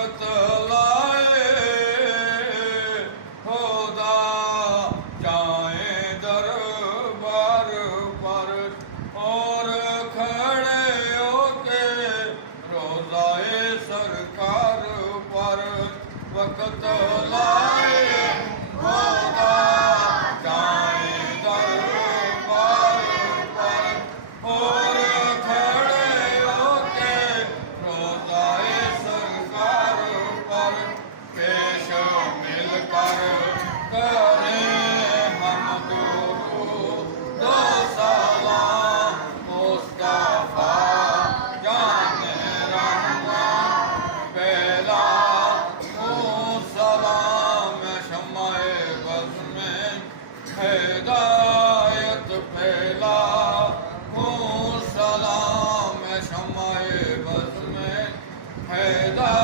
वक्त लाए खुदा जाए दरबार पर और खड़े होके रोज़ाए सरकार पर वक्त लाए खुदा जाए दरबार पर और खड़े होके रोज़ाए सरकार पर पेश मिलकर करें हम दुरूद व सलाम मुस्तफा जाने रहमान पहला सलाम शम्माए बज़ में हिदायत फैला सलाम शम्माए बज़ में हिदायत